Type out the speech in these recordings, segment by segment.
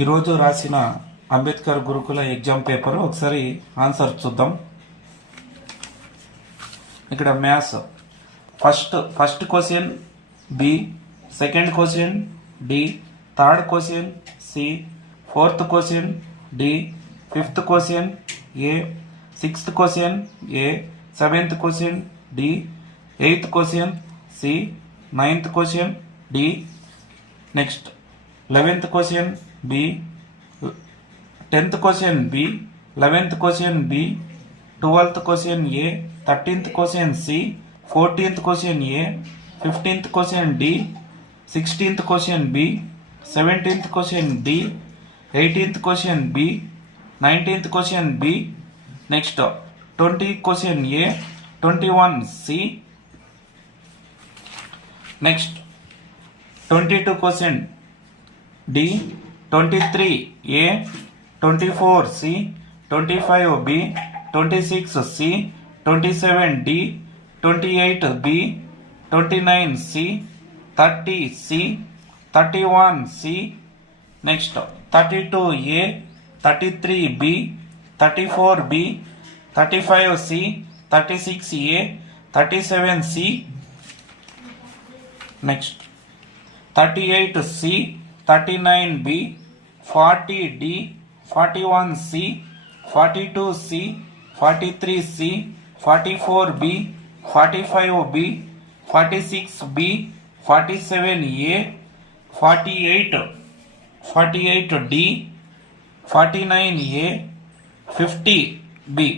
ఈరోజు రాసిన అంబేద్కర్ గురుకుల ఎగ్జామ్ పేపర్ ఒకసారి ఆన్సర్ చూద్దాం. ఇక్కడ maths first question B, second question D, third question C, fourth question D, fifth question A, sixth question A, seventh question D, eighth question C, ninth question D. Next 11th question B, 10th question B, 11th question B, 12th question A, 13th question C, 14th question A, 15th question D, 16th question B, 17th question D, 18th question B, 19th question B. Next 20 question A, 21 C. Next 22 question D, 23 A, 24 C, 25 B, 26 C, 27 D, 28 B, 29 C, 30 C, 31 C. Next 32 A, 33 B, 34 B, 35 C, 36 A, 37 C. Next 38 C, 39 B, 40 D, 41 C, 42 C, 43 C, 44 B, 45 B, 46 B, 47 A, 48 D, 49 A, 50 B.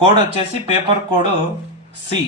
Code వచ్చేసి paper code C.